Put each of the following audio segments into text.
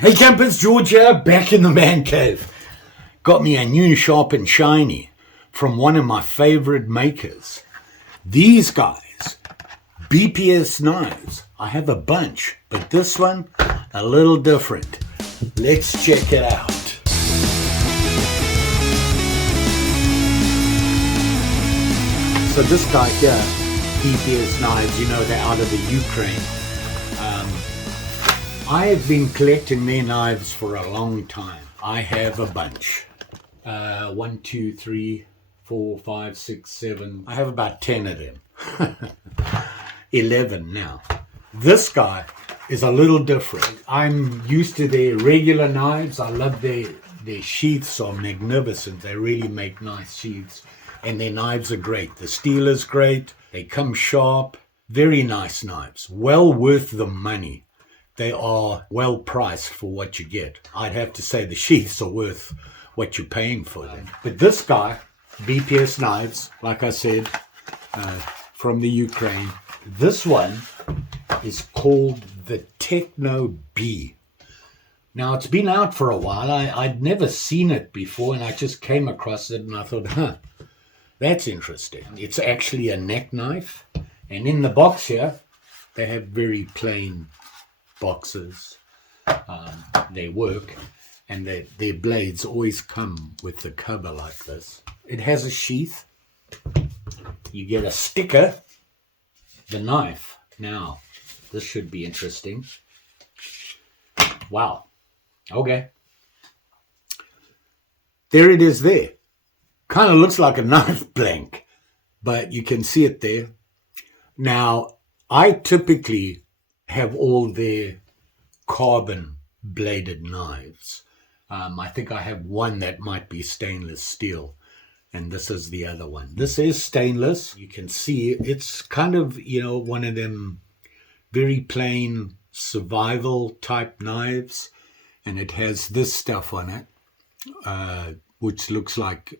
Hey campers, George here, back in the man cave. Got me a new sharp and shiny from one of my favorite makers. These guys, BPS Knives. I have a bunch, but this one, a little different. Let's check it out. So this guy here, BPS Knives, you know, they're out of the Ukraine. I have been collecting their knives for a long time. I have a bunch. 1, 2, 3, 4, 5, 6, 7. I have about 10 of them. 11 now. This guy is a little different. I'm used to their regular knives. I love their sheaths are magnificent. They really make nice sheaths. And their knives are great. The steel is great. They come sharp. Very nice knives. Well worth the money. They are well priced for what you get. I'd have to say the sheaths are worth what you're paying for them. But this guy, BPS Knives, like I said, from the Ukraine, this one is called the Techno B. Now, it's been out for a while. I'd never seen it before, and I just came across it, and I thought, that's interesting. It's actually a neck knife, and in the box here, they have very plain boxes. They work, and their blades always come with the cover like this. It has a sheath. You get a sticker, the knife. Now, this should be interesting. Wow. Okay. There it is there. Kind of looks like a knife blank, but you can see it there. Now, I typically have all their carbon bladed knives. I think I have one that might be stainless steel, and this is the other one. This is stainless. You can see it's kind of, you know, one of them very plain survival type knives, and it has this stuff on it, which looks like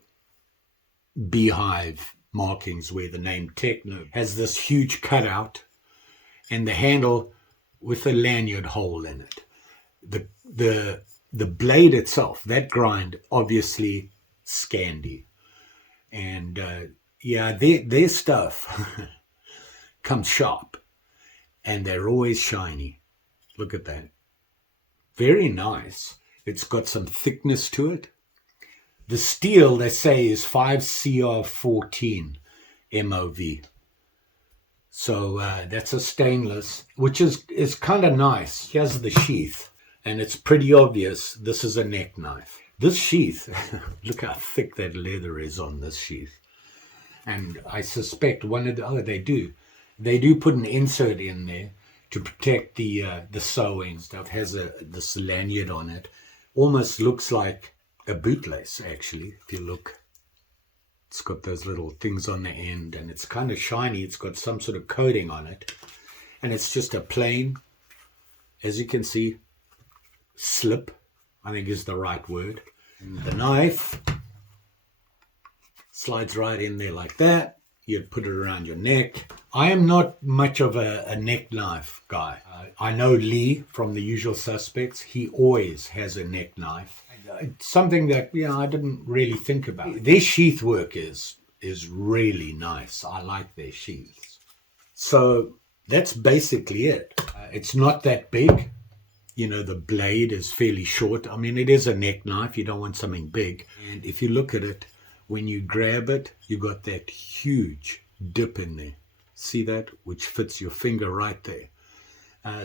beehive markings where the name Techno has this huge cutout, and the handle with a lanyard hole in it. The blade itself, that grind, obviously Scandi. And yeah, their stuff comes sharp, and they're always shiny. Look at that. Very nice. It's got some thickness to it. The steel, they say, is 5CR14 MOV. So that's a stainless, which is kind of nice. Here's the sheath, and it's pretty obvious this is a neck knife. This sheath, look how thick that leather is on this sheath. And I suspect they do put an insert in there to protect the sewing stuff. It has this lanyard on it. Almost looks like a bootlace, actually, if you look. It's got those little things on the end, and it's kind of shiny. It's got some sort of coating on it, and it's just a plain, as you can see, slip, I think is the right word. And the knife slides right in there like that. You put it around your neck. I am not much of a neck knife guy. I know Lee from The Usual Suspects. He always has a neck knife. It's something that, you know, I didn't really think about. Their sheath work is really nice. I like their sheaths. So that's basically it. It's not that big. You know, the blade is fairly short. I mean, it is a neck knife. You don't want something big. And if you look at it, when you grab it, you got that huge dip in there. See that? Which fits your finger right there.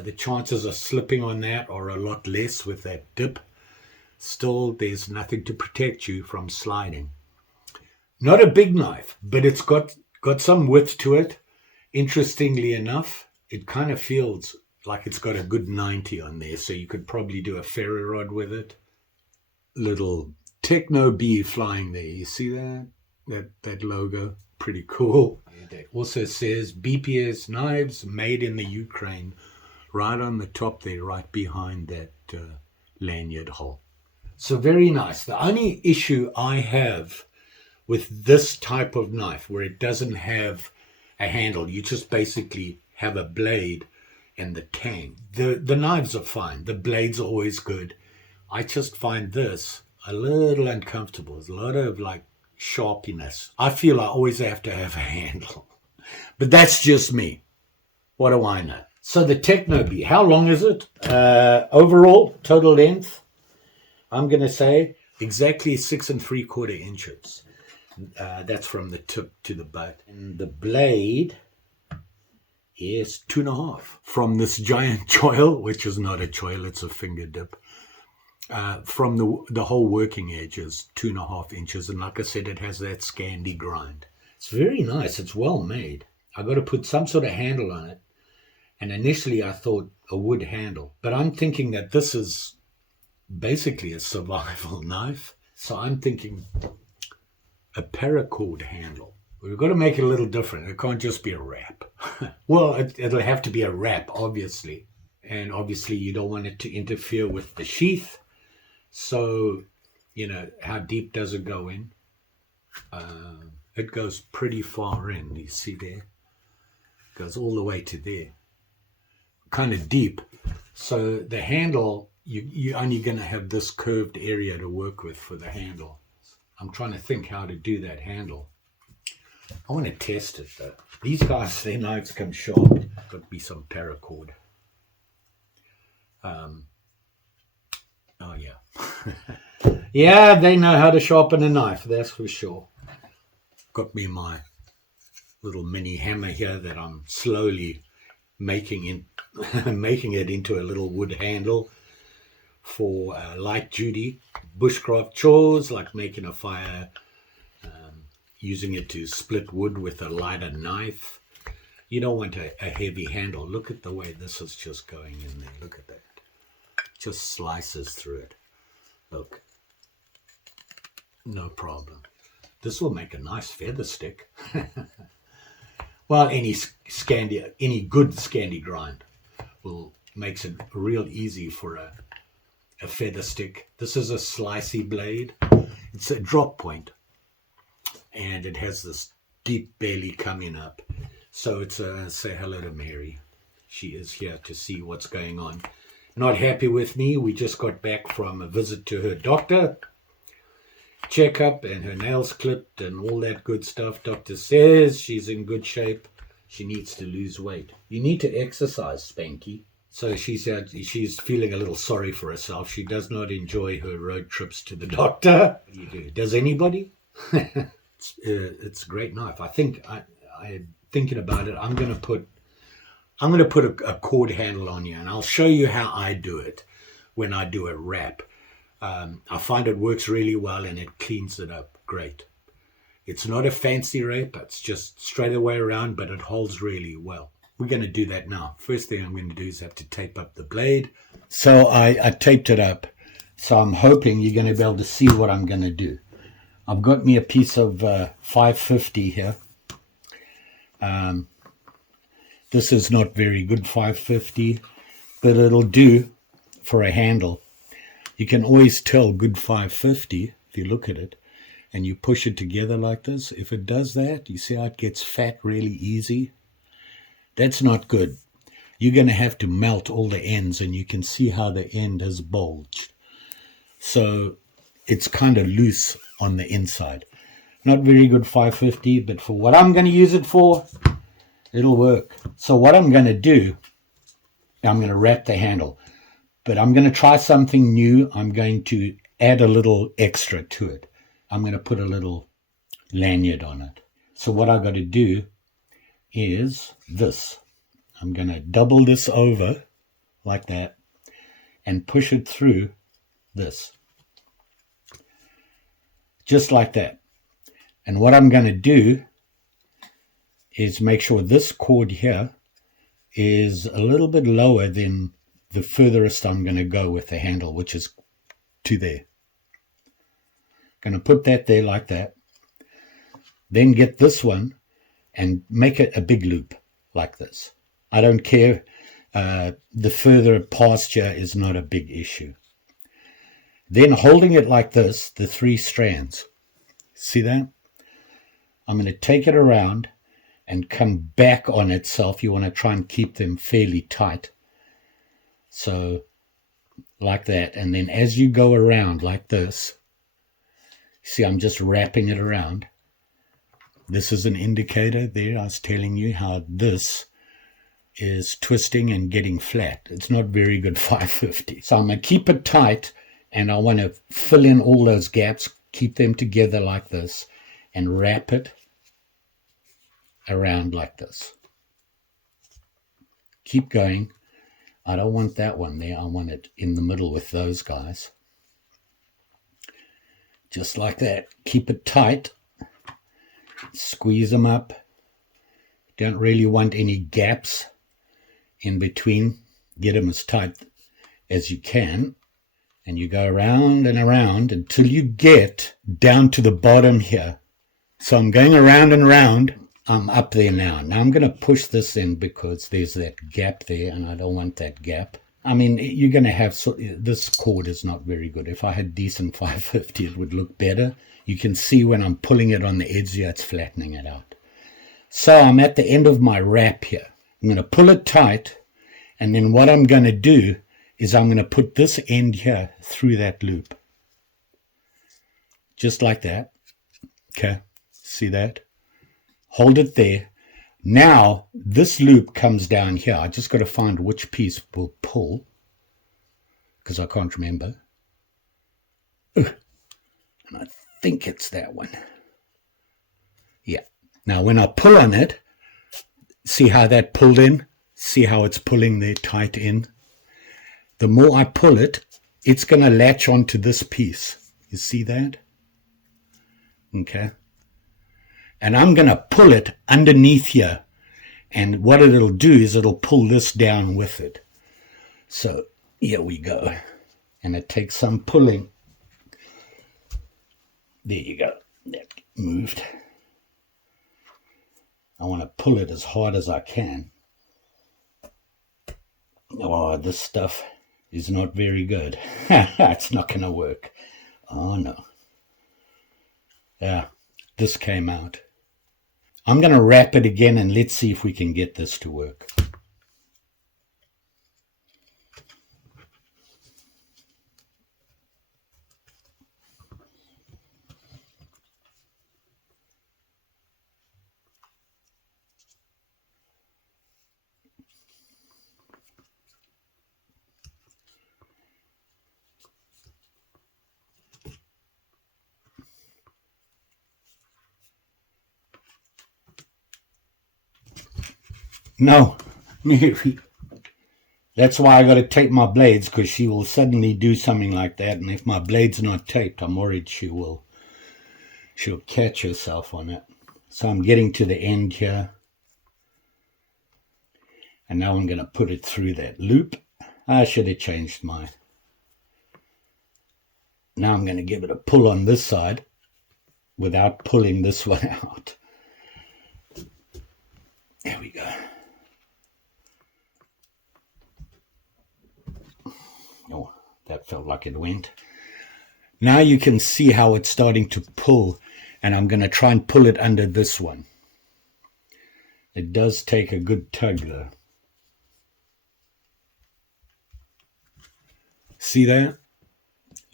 The chances of slipping on that are a lot less with that dip. Still, there's nothing to protect you from sliding. Not a big knife, but it's got some width to it. Interestingly enough, it kind of feels like it's got a good 90 on there, so you could probably do a ferro rod with it. Little Techno B flying there. You see that? That logo? Pretty cool. It also says BPS Knives made in the Ukraine, right on the top there, right behind that lanyard hole. So very nice. The only issue I have with this type of knife, where it doesn't have a handle, you just basically have a blade and the tang. The knives are fine. The blades are always good. I just find this a little uncomfortable. There's a lot of like sharpiness. I feel I always have to have a handle. But that's just me. What do I know? So the Techno B, how long is it? Overall, total length, I'm going to say exactly 6 3/4 inches. That's from the tip to the butt. And the blade is 2.5. From this giant choil, which is not a choil, it's a finger dip. From the whole working edge is 2.5 inches. And like I said, it has that Scandi grind. It's very nice. It's well made. I got to put some sort of handle on it. And initially I thought a wood handle. But I'm thinking that this is basically a survival knife. So I'm thinking a paracord handle. We've got to make it a little different. It can't just be a wrap. Well, it'll have to be a wrap, obviously. And obviously you don't want it to interfere with the sheath. So, you know, how deep does it go in? It goes pretty far in. You see there? It goes all the way to there. Kind of deep. So the handle, you're only going to have this curved area to work with for the handle. I'm trying to think how to do that handle. I want to test it though. These guys, their knives come sharp. Got to be some paracord. Oh yeah. Yeah, they know how to sharpen a knife, that's for sure. Got me my little mini hammer here that I'm slowly making it into a little wood handle for light duty bushcraft chores, like making a fire, using it to split wood with a lighter knife. You don't want a heavy handle. Look at the way this is just going in there. Look at that. Just slices through it. Look. No problem. This will make a nice feather stick. Well, any good Scandi grind makes it real easy for a feather stick. This is a slicey blade. It's a drop point, and it has this deep belly coming up. So it's say hello to Mary. She is here to see what's going on. Not happy with me. We just got back from a visit to her doctor. Checkup and her nails clipped and all that good stuff. Doctor says she's in good shape. She needs to lose weight. You need to exercise, Spanky. So she's feeling a little sorry for herself. She does not enjoy her road trips to the doctor. What do you do? Does anybody? It's a great knife. I think I'm thinking about it. I'm going to put a cord handle on you, and I'll show you how I do it when I do a wrap. I find it works really well and it cleans it up great. It's not a fancy wrap, it's just straight away around, but it holds really well. We're going to do that now. First thing I'm going to do is have to tape up the blade. So I taped it up. So I'm hoping you're going to be able to see what I'm going to do. I've got me a piece of 550 here. This is not very good 550, but it'll do for a handle. You can always tell good 550 if you look at it and you push it together like this. If it does that, you see how it gets fat really easy? That's not good. You're going to have to melt all the ends, and you can see how the end has bulged. So it's kind of loose on the inside. Not very good 550, but for what I'm going to use it for, it'll work. So what I'm going to do, I'm going to wrap the handle. But I'm going to try something new. I'm going to add a little extra to it. I'm going to put a little lanyard on it. So what I've got to do is this. I'm going to double this over like that and push it through this. Just like that. And what I'm going to do is make sure this cord here is a little bit lower than the furthest I'm going to go with the handle, which is to there. Going to put that there like that. Then get this one and make it a big loop like this. I don't care. The further past here is not a big issue. Then holding it like this, the 3 strands. See that? I'm going to take it around and come back on itself. You want to try and keep them fairly tight. So like that. And then as you go around like this, see, I'm just wrapping it around. This is an indicator there. I was telling you how this is twisting and getting flat. It's not very good 550. So I'm going to keep it tight, and I want to fill in all those gaps, keep them together like this, and wrap it around like this. Keep going. I don't want that one there. I want it in the middle with those guys. Just like that. Keep it tight. Squeeze them up. Don't really want any gaps in between. Get them as tight as you can. And you go around and around until you get down to the bottom here. So I'm going around and around. I'm up there now. Now I'm going to push this in because there's that gap there, and I don't want that gap. I mean, you're going to have... this cord is not very good. If I had decent 550, it would look better. You can see when I'm pulling it on the edge here, it's flattening it out. So I'm at the end of my wrap here. I'm going to pull it tight, and then what I'm going to do is I'm going to put this end here through that loop. Just like that. Okay, see that? Hold it there. Now, this loop comes down here. I just got to find which piece will pull, because I can't remember. Ugh. And I think it's that one. Yeah. Now, when I pull on it, see how that pulled in? See how it's pulling there tight in? The more I pull it, it's going to latch onto this piece. You see that? Okay. And I'm going to pull it underneath here. And what it'll do is it'll pull this down with it. So here we go. And it takes some pulling. There you go. That moved. I want to pull it as hard as I can. Oh, this stuff is not very good. It's not going to work. Oh, no. Yeah, this came out. I'm going to wrap it again, and let's see if we can get this to work. No, Mary. That's why I got to tape my blades, because she will suddenly do something like that. And if my blade's not taped, I'm worried she'll catch herself on it. So I'm getting to the end here. And now I'm going to put it through that loop. I should have changed my... Now I'm going to give it a pull on this side without pulling this one out. There we go. Oh, that felt like it went. Now you can see how it's starting to pull, and I'm going to try and pull it under this one. It does take a good tug though. See that?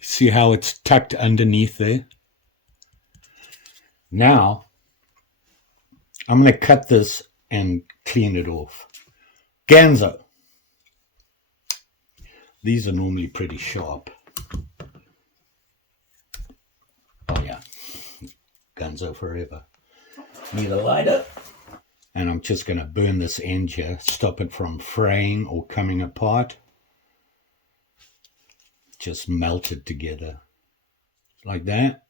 See how it's tucked underneath there? Now, I'm going to cut this and clean it off. Ganzo. These are normally pretty sharp. Oh yeah, Ganzo forever. Need a lighter. And I'm just going to burn this end here, stop it from fraying or coming apart. Just melt it together like that.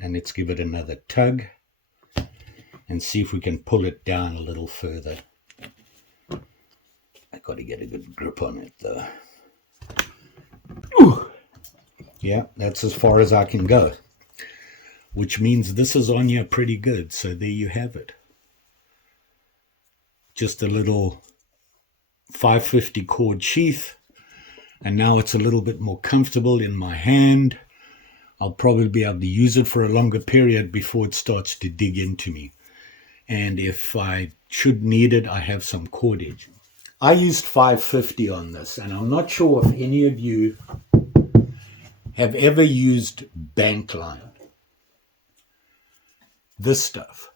And let's give it another tug and see if we can pull it down a little further. I got to get a good grip on it though. Ooh. Yeah, that's as far as I can go, which means this is on here pretty good. So there you have it. Just a little 550 cord sheath, and now it's a little bit more comfortable in my hand. I'll probably be able to use it for a longer period before it starts to dig into me. And if I should need it, I have some cordage. I used 550 on this, and I'm not sure if any of you have ever used bank line. This stuff.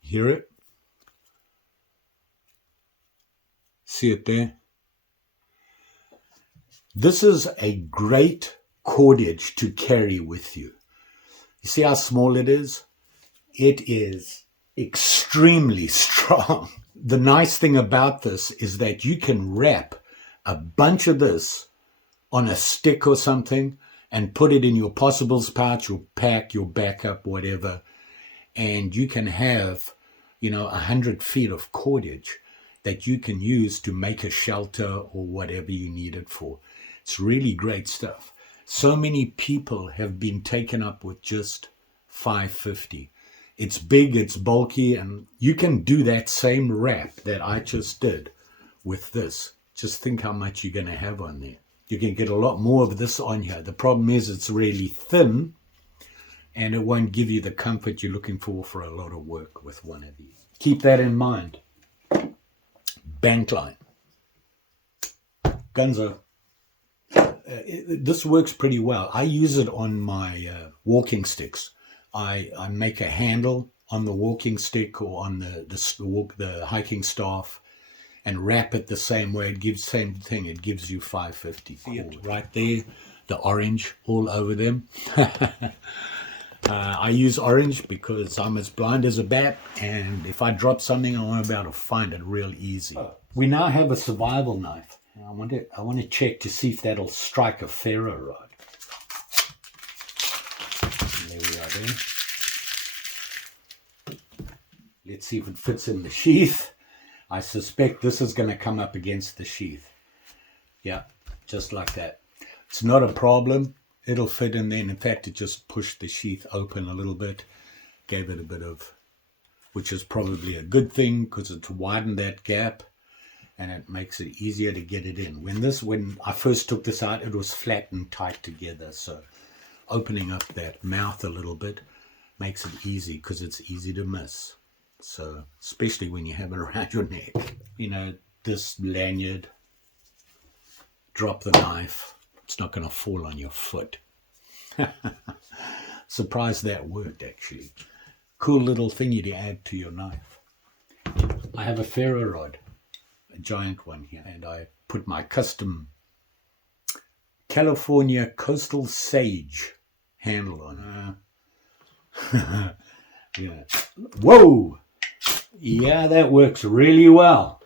Hear it? See it there? This is a great cordage to carry with you. You see how small it is? It is extremely strong. The nice thing about this is that you can wrap a bunch of this on a stick or something and put it in your possibles pouch, your pack, your backup, whatever, and you can have, 100 feet of cordage that you can use to make a shelter or whatever you need it for. It's really great stuff. So many people have been taken up with just 550. It's big, it's bulky, and you can do that same wrap that I just did with this. Just think how much you're going to have on there. You can get a lot more of this on here. The problem is it's really thin, and it won't give you the comfort you're looking for a lot of work with one of these. Keep that in mind. Bank line. Gunzo. This works pretty well. I use it on my walking sticks. I make a handle on the walking stick or on the hiking staff and wrap it the same way. It gives same thing. It gives you 550. See it right there, the orange all over them. I use orange because I'm as blind as a bat, and if I drop something, I want to be able to find it real easy. We now have a survival knife. I want to check to see if that'll strike a ferro rod. There we are there. Let's see if it fits in the sheath. I suspect this is going to come up against the sheath. Yeah, just like that. It's not a problem. It'll fit in there. And in fact, it just pushed the sheath open a little bit. Gave it a bit of, which is probably a good thing because it's widened that gap. And it makes it easier to get it in. When I first took this out, it was flat and tight together. So opening up that mouth a little bit makes it easy because it's easy to miss. So especially when you have it around your neck. This lanyard, drop the knife. It's not going to fall on your foot. Surprised that worked, actually. Cool little thingy to add to your knife. I have a ferro rod. A giant one here, and I put my custom California Coastal Sage handle on. Yeah. Whoa! Yeah, that works really well.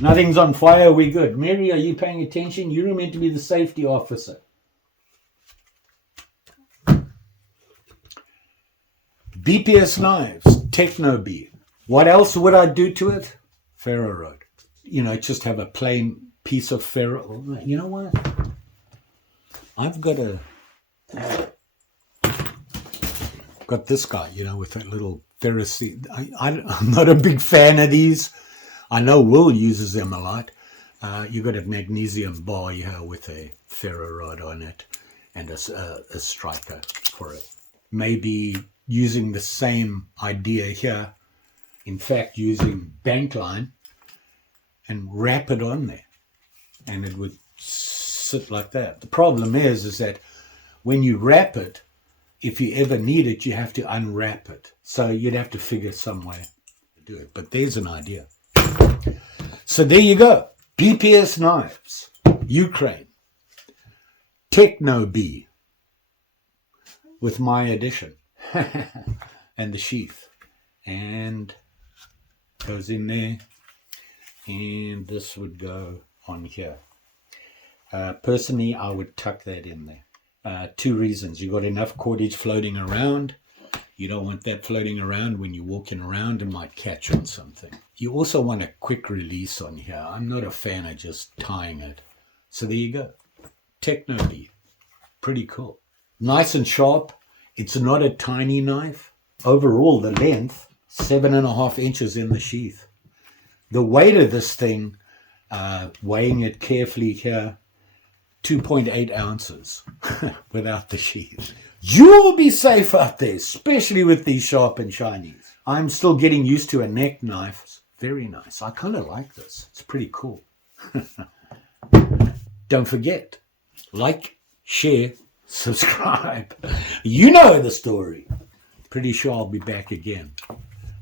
Nothing's on fire, we good. Mary, are you paying attention? You're meant to be the safety officer. BPS Knives Techno B. What else would I do to it? Ferro rod. Just have a plain piece of ferro. You know what? I've got this guy, with that little ferrous. I'm not a big fan of these. I know Will uses them a lot. You got a magnesium bar here with a ferro rod on it and a striker for it. Maybe using the same idea here. In fact, using bank line and wrap it on there, and it would sit like that. The problem is that when you wrap it, if you ever need it, you have to unwrap it. So you'd have to figure some way to do it. But there's an idea. So there you go. BPS Knives, Ukraine, Techno B, with my addition, and the sheath, and goes in there, and this would go on here. Personally, I would tuck that in there. Two reasons. You got enough cordage floating around. You don't want that floating around when you're walking around and might catch on something. You also want a quick release on here. I'm not a fan of just tying it. So there you go. Techno B. Pretty cool. Nice and sharp. It's not a tiny knife. Overall, the length, 7.5 inches in the sheath. The weight of this thing, weighing it carefully here, 2.8 ounces without the sheath. You'll be safe out there, especially with these sharp and shinies. I'm still getting used to a neck knife. It's very nice. I kind of like this. It's pretty cool. Don't forget, like, share, subscribe. You know the story. Pretty sure I'll be back again.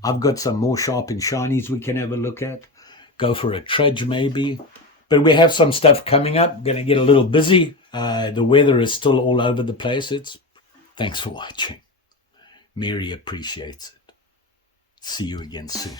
I've got some more sharp and shinies we can have a look at. Go for a trudge maybe. But we have some stuff coming up. Going to get a little busy. The weather is still all over the place. Thanks for watching. Mary appreciates it. See you again soon.